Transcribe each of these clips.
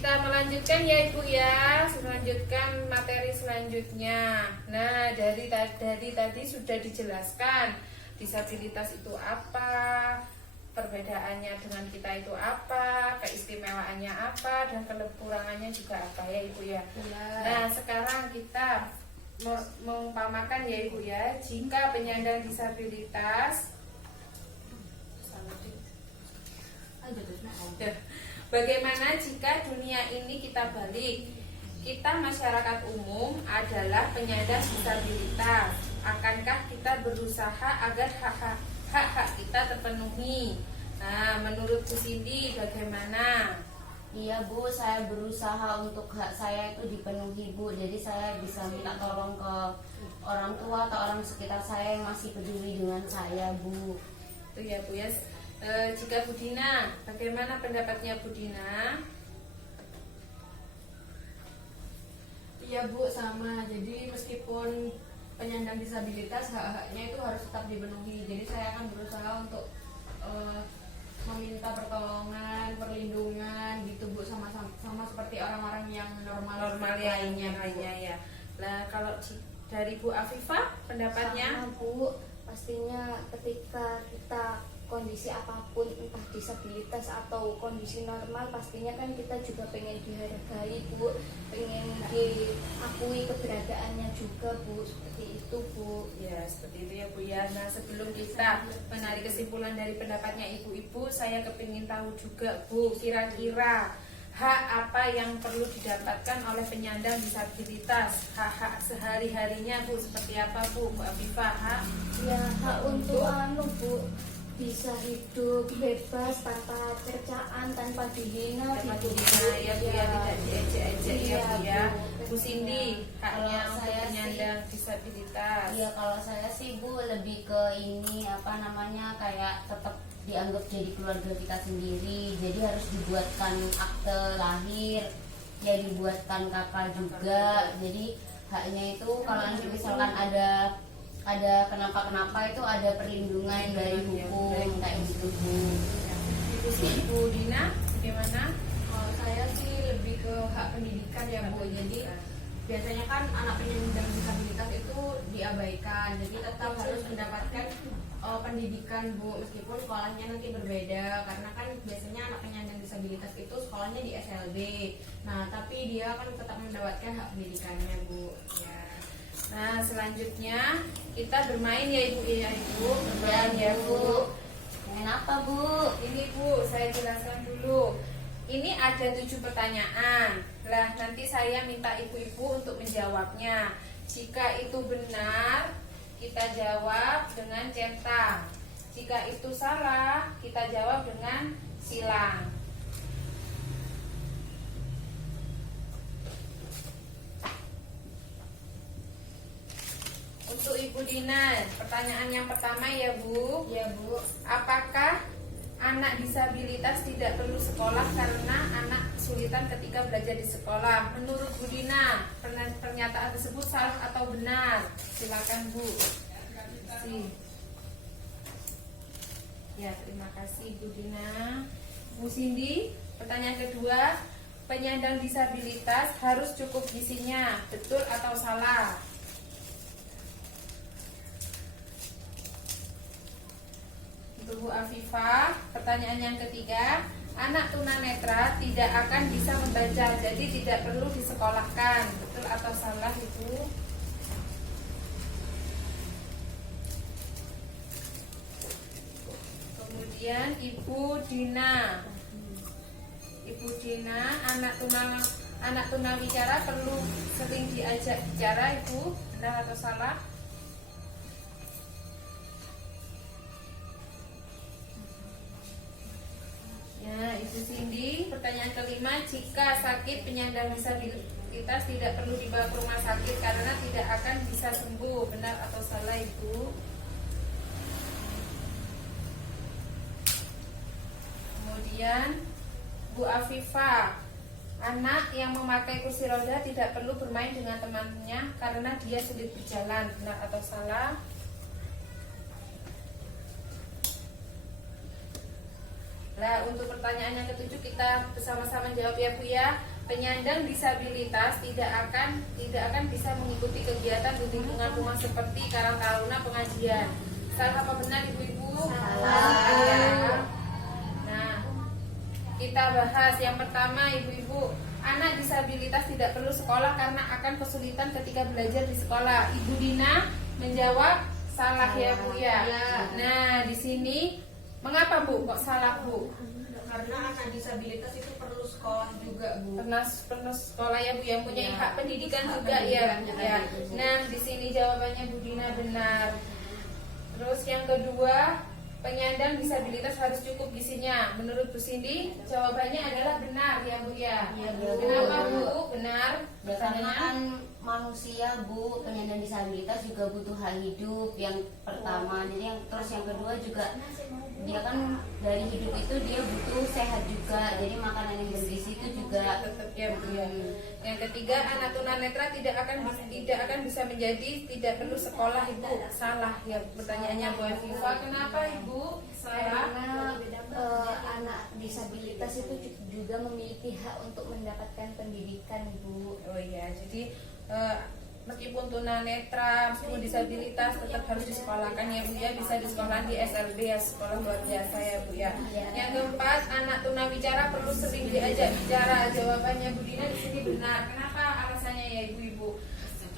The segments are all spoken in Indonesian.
kita melanjutkan ya Ibu ya, melanjutkan materi selanjutnya. Nah, dari tadi sudah dijelaskan disabilitas itu apa, perbedaannya dengan kita itu apa, keistimewaannya apa, dan kekurangannya juga apa ya Ibu ya. Nah, sekarang kita mengumpamakan ya Ibu ya, jika penyandang disabilitas bagaimana jika dunia ini kita balik? Kita masyarakat umum adalah penyandang disabilitas. Akankah kita berusaha agar hak-hak kita terpenuhi? Nah, menurut Bu Cindy bagaimana? Iya Bu, saya berusaha untuk hak saya itu dipenuhi Bu. Jadi saya bisa minta tolong ke orang tua atau orang sekitar saya yang masih peduli dengan saya Bu. Itu ya Bu ya. Jika Bu Dina, bagaimana pendapatnya Bu Dina? Iya Bu, sama. Jadi meskipun penyandang disabilitas, hak-haknya itu harus tetap dipenuhi. Jadi saya akan berusaha untuk meminta pertolongan, perlindungan gitu Bu, sama seperti orang-orang yang normal lainnya ya. Nah, kalau dari Bu Afifah pendapatnya? Sama Bu, pastinya ketika kita kondisi apapun, entah disabilitas atau kondisi normal, pastinya kan kita juga pengen dihargai Bu, pengen diakui keberadaannya juga Bu, seperti itu Bu. Ya, seperti itu ya Bu ya. Nah, sebelum kita menarik kesimpulan dari pendapatnya ibu-ibu, saya kepingin tahu juga Bu, kira-kira hak apa yang perlu didapatkan oleh penyandang disabilitas? Hak-hak sehari-harinya Bu, seperti apa Bu Afifah? Hak? Ya, hak untuk Bu, bisa hidup bebas tanpa cercaan, tanpa dihina, ya Bu ya, tidak diejek-ejek ya Bu ya. Bu Cindy, haknya untuk saya penyandang disabilitas. Iya, kalau saya sih Bu lebih ke ini apa namanya, kayak tetap dianggap jadi keluarga kita sendiri. Jadi harus dibuatkan akte lahir, ya dibuatkan kakak juga. Jadi haknya itu kalau nanti misalkan ada kenapa itu ada perlindungan dari hukum kayak gitu Bu. Ibu Dina, bagaimana? Kalau saya sih lebih ke hak pendidikan ya Bu. Jadi biasanya kan anak penyandang disabilitas itu diabaikan. Jadi tetap harus mendapatkan pendidikan Bu, meskipun sekolahnya nanti berbeda. Karena kan biasanya anak penyandang disabilitas itu sekolahnya di SLB. Nah, tapi dia kan tetap mendapatkan hak pendidikannya Bu. Ya. Nah, selanjutnya kita bermain ya Ibu ya Ibu. Bermain ya Bu. Main apa Bu? Ini Bu, saya jelaskan dulu. Ini ada 7 pertanyaan. Lah, nanti saya minta ibu-ibu untuk menjawabnya. Jika itu benar, kita jawab dengan centang. Jika itu salah, kita jawab dengan silang. Untuk Ibu Dina, pertanyaan yang pertama ya Bu. Ya Bu. Apakah anak disabilitas tidak perlu sekolah karena anak kesulitan ketika belajar di sekolah? Menurut Bu Dina, pernyataan tersebut salah atau benar? Silakan Bu. Ya, terima kasih Bu Dina. Bu Cindy, pertanyaan kedua, penyandang disabilitas harus cukup gizinya, betul atau salah? Bu Afifah, pertanyaan yang ketiga, anak tunanetra tidak akan bisa membaca, jadi tidak perlu disekolahkan, betul atau salah Ibu? Kemudian Ibu Dina, anak tunawicara perlu sering diajak bicara Ibu, benar atau salah? Ya, Ibu Cindy, pertanyaan kelima, jika sakit penyandang disabilitas tidak perlu dibawa ke rumah sakit karena tidak akan bisa sembuh, benar atau salah Ibu? Kemudian Bu Afifah, anak yang memakai kursi roda tidak perlu bermain dengan temannya karena dia sulit berjalan, benar atau salah? Nah, untuk pertanyaan yang ketujuh kita bersama-sama jawab ya Bu ya. Penyandang disabilitas tidak akan bisa mengikuti kegiatan di lingkungan rumah seperti karang taruna pengajian. Salah apa benar Ibu-ibu? Salah. Ya. Nah, kita bahas yang pertama Ibu-ibu. Anak disabilitas tidak perlu sekolah karena akan kesulitan ketika belajar di sekolah. Ibu Dina menjawab salah ya Bu ya. Nah, di sini mengapa Bu kok salah Bu? Karena anak disabilitas itu perlu sekolah juga Bu. Pernah sekolah ya Bu yang punya Ya. hak pendidikan Hak juga ya. pendidikan Ya. juga, Bu. Nah, di sini jawabannya Bu Dina benar. Terus yang kedua, penyandang disabilitas harus cukup gizinya. Menurut Bu Cindy, jawabannya adalah benar ya Bu ya. Iya, Bu. Kenapa Bu? Benar. Ya, karena kan manusia Bu, penyandang disabilitas juga butuh hak hidup yang pertama. Jadi yang kedua juga dia kan dari hidup itu dia butuh sehat juga. Jadi makanan yang bergizi itu juga Tetap ya Bu ya. Yang ketiga, anak tunanetra tidak akan bisa menjadi tidak perlu sekolah Ibu. Salah ya pertanyaannya Bu Eviva. Kenapa Ibu? Salah. Karena anak disabilitas itu juga memiliki hak untuk mendapatkan pendidikan, Bu. Oh iya, jadi meskipun tunanetra, meskipun disabilitas tetap harus disekolahkan ya Bu ya, bisa disekolahkan di SLB ya, sekolah luar biasa ya Bu ya. Yang keempat, anak tunawicara perlu sering diajak bicara. Jawabannya Bu Dina di sini benar. Kenapa alasannya ya Ibu-ibu?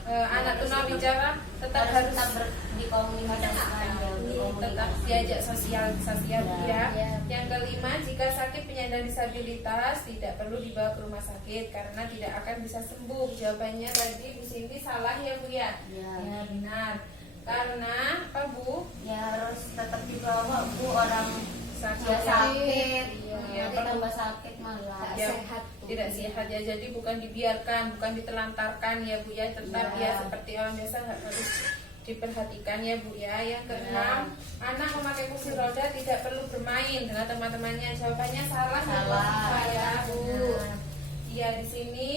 Anak tunawicara tetap harus dikomunikasikan ya, tetap diajak sosialisasi ya Bu ya. Ya. Yang kelima, jika sakit penyandang disabilitas tidak perlu dibawa ke rumah sakit karena tidak akan bisa sembuh. Jawabannya tadi Bu Cindy salah ya Bu ya. Ya. Ya benar. Karena apa Bu? Ya harus tetap dibawa Bu, orang Sakit. dia sakit, Iya. nanti tambah sakit malah. Tak Ya, sehat, Bu. tidak sehat ya, jadi bukan dibiarkan, bukan ditelantarkan ya Bu ya, tetap Ya. ya seperti orang biasa harus diperhatikan ya Bu ya. Yang keenam, anak memakai kursi roda tidak perlu bermain dengan teman-temannya. Jawabannya salah ya Bu. Salah. Ya Bu. Benar. Iya di sini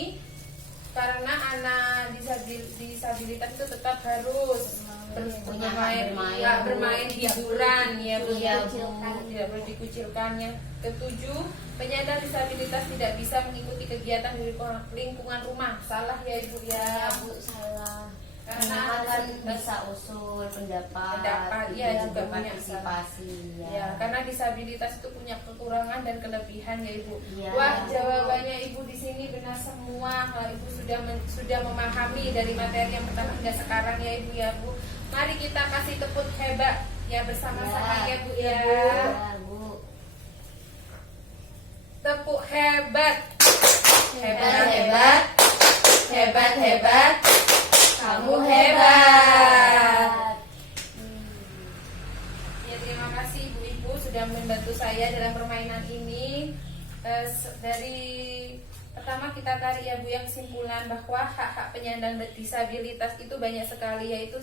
karena anak disabilitas itu tetap harus Punya hak bermain, bermain, ya, Bu. bermain hiburan ya Bu ya. Dikucilkan. Tidak boleh dikucilkan. Yang ketujuh, penyandang disabilitas tidak bisa mengikuti kegiatan di lingkungan rumah. Salah ya Ibu Ya, ya. Bu, salah. Karena kan bisa usul Pendapat, iya, juga punya partisipasi ya, karena disabilitas itu punya kekurangan dan kelebihan ya Ibu. Iya. Wah, jawabannya Ibu di sini benar semua. Ibu sudah memahami dari materi yang pertama hingga sekarang ya Ibu ya Bu. Mari kita kasih tepuk hebat ya bersama-sama ya Bu ya. Ya, Bu. Tepuk hebat. Hebat, hebat. Hebat hebat. Kamu hebat. Ya, terima kasih Ibu-ibu sudah membantu saya dalam permainan ini. Dari pertama kita tarik ya Bu ya kesimpulan bahwa hak-hak penyandang disabilitas itu banyak sekali, yaitu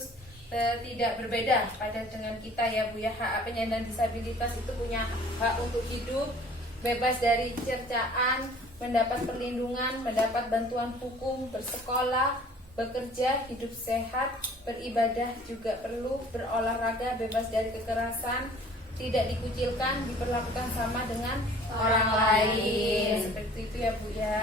tidak berbeda pada dengan kita ya Bu ya. Hak penyandang disabilitas itu punya hak untuk hidup bebas dari cercaan, mendapat perlindungan, mendapat bantuan hukum, bersekolah, bekerja, hidup sehat, beribadah juga perlu, berolahraga, bebas dari kekerasan, tidak dikucilkan, diperlakukan sama dengan orang lain. Seperti itu ya Bu ya.